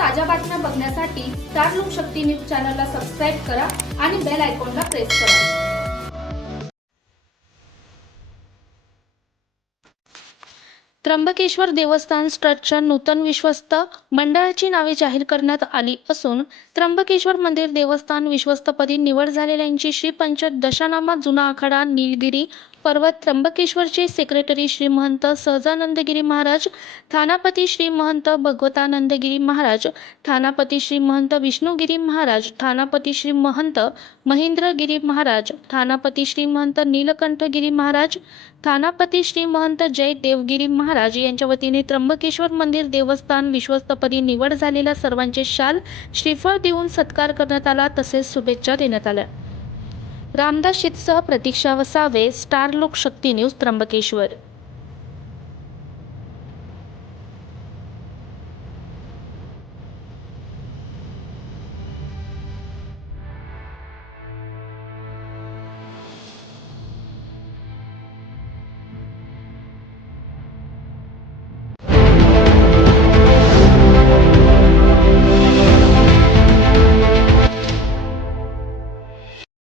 ताज्या बातम्या बघण्यासाठी स्टार लोक शक्ती न्यूज चॅनलला सबस्क्राईब करा आणि बेल आयकॉनला प्रेस करा. त्र्यंबकेश्वर देवस्थान ट्रस्टच्या नूतन विश्वस्त मंडळाची नावे जाहीर करण्यात आली असून त्र्यंबकेश्वर मंदिर देवस्थान विश्वस्तपदी निवड झालेल्यांची श्रीपंच दशनामा जुना आखाडा निलगिरी पर्वत त्र्यंबकेश्वरचे सेक्रेटरी श्री महंत सहजानंदगिरी महाराज थानापती श्री महंत भगवतानंदगिरी महाराज थानापती श्री महंत विष्णुगिरी महाराज थानापती श्री महंत महेंद्रगिरी महाराज थानापती श्री महंत नीलकंठगिरी महाराज थानापती श्री महंत जय देवगिरी महाराज यांच्या वतीने त्र्यंबकेश्वर मंदिर देवस्थान विश्वस्तपदी निवड झालेल्या सर्वांचे शाल श्रीफळ देऊन सत्कार करण्यात आला तसेच शुभेच्छा देण्यात आल्या. रामदास शितसह प्रतीक्षा वसावे स्टार लोकशक्ती न्यूज त्र्यंबकेश्वर.